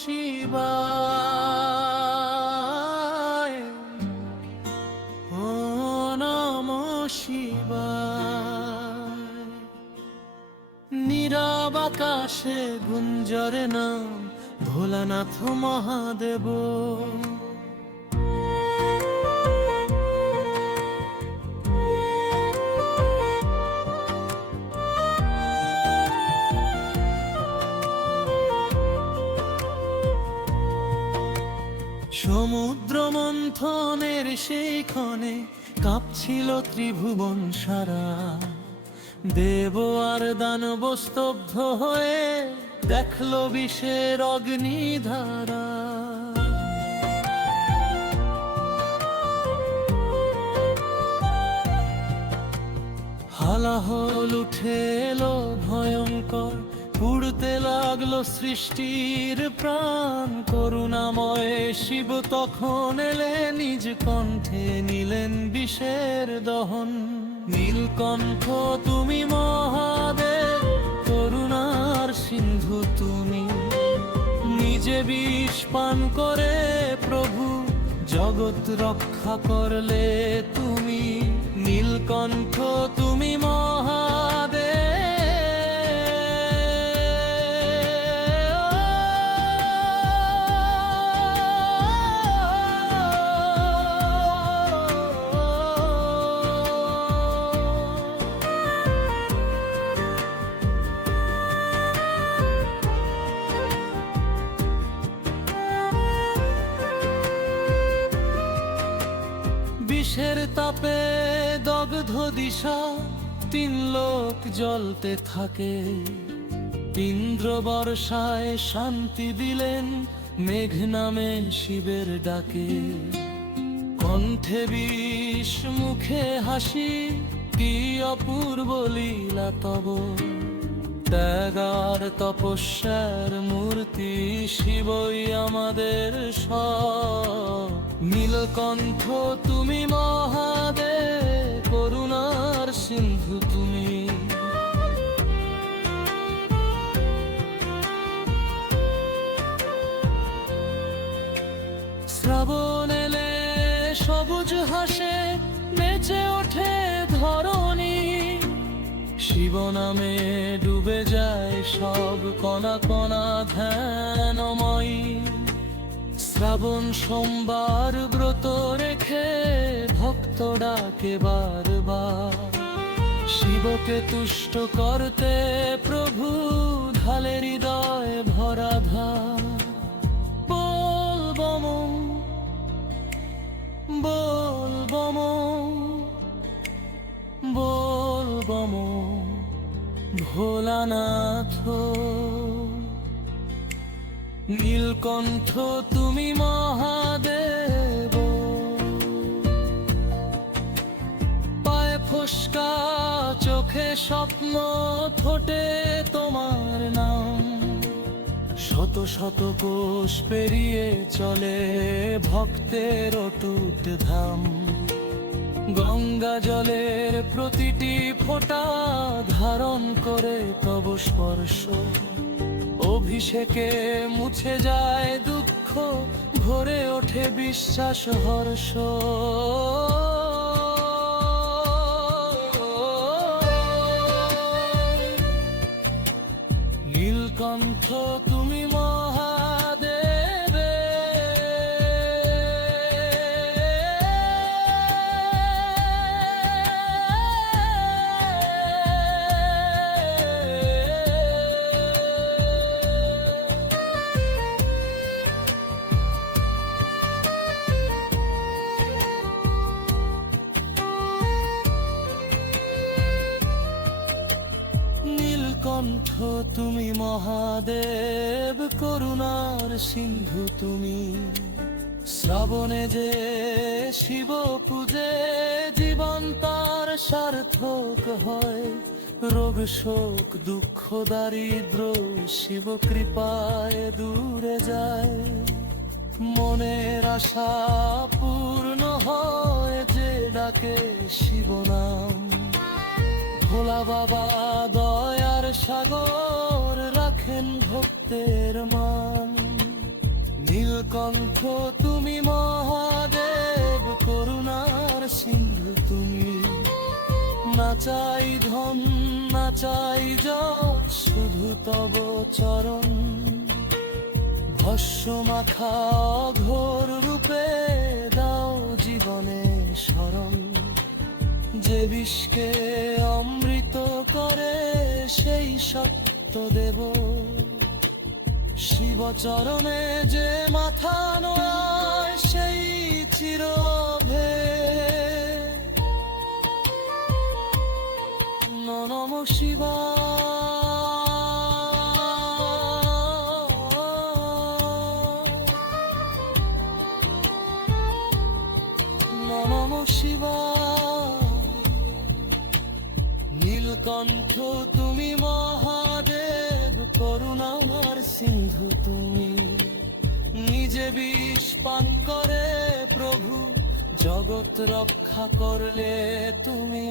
শিবায়, ও নমঃ শিবায়। নীরব আকাশে গুঞ্জরে নাম ভোলানাথ মহাদেব। সমুদ্র মন্থনের সেই ক্ষণে কাঁপছিল ত্রিভুবন সারা। দেব আর দানব স্তব্ধ হয়ে দেখলো বিষের অগ্নিধারা। হালাহল উঠে এলো ভয়ঙ্কর, উড়তে লাগলো সৃষ্টির প্রাণ। করুণাময় শিব তখন এলে নিজ কণ্ঠে নিলেন বিষের দহন। নীলকণ্ঠ তুমি মহাদেব, করুণার সিন্ধু তুমি। নিজে বিষ পান করে প্রভু জগৎ রক্ষা করলে তুমি। নীলকণ্ঠ তুমি মহাদেব। বিষের তাপে দগ্ধ দিশা, তিন লোক জ্বলতে থাকে। ইন্দ্র বর্ষায় শান্তি দিলেন, মেঘ নামে শিবের ডাকে। কণ্ঠে বিষ মুখে হাসি, কি অপূর্ব লীলা তব। ত্যাগার তপস্যার মূর্তি শিবই আমাদের সব। নীলকণ্ঠ তুমি মহাদেব, করুণার সিন্ধু তুমি। শ্রাবণ এলে সবুজ হাসে, নেচে ওঠে ধরণী। শিব নামে ডুবে যায় সব কণা কণা ধ্যানময়ী। শ্রাবণ সোমবার ব্রত রেখে ভক্ত ডাকে বারবার। শিবকে তুষ্ট করতে প্রভু ঢালে হৃদয় ভরা ধার। বল বম বল বম বল বম ভোলানাথ। নীলকণ্ঠ তুমি মহাদেব। পায়ে ফোস্কা চোখে স্বপ্ন, ঠোঁটে তোমার নাম। শত শত কোষ পেরিয়ে চলে ভক্তের অটুট ধাম। গঙ্গা জলের প্রতিটি ফোঁটা ধারণ করে তব স্পর্শ। অভিষেকে মুছে যায় দুঃখ, ভরে ওঠে বিশ্বাস হর্ষ। নীলকণ্ঠ তুমি মহাদেব। নীলকণ্ঠ তুমি মহাদেব, করুণার সিন্ধু তুমি। শ্রাবণে যে শিব পূজে জীবন তার সার্থক হয়। রোগ শোক দুঃখ দারিদ্র শিব কৃপায় দূরে যায়। মনের আশা পূর্ণ হয় যে ডাকে শিব নাম। ভোলা বাবা দয়ার সাগর রাখেন ভক্তের মান। নীলকণ্ঠ তুমি মহাদেব, করুণার সিন্ধু তুমি। না চাই ধন না চাই যশ, শুধু তব চরণ। ভস্য মাখা অঘোর রূপে দাও জীবনে শরণ। যে বিষকে অমৃত করে সেই সত্য দেব। শিব চরণে যে মাথা নোয়ায় সেই চিরভে। নম শিবায়, নম শিবায়। নীলকণ্ঠ তুমি মহাদেব, করুণার সিন্ধু তুমি। নিজে বিষ পান করে প্রভু জগৎ রক্ষা করলে তুমি।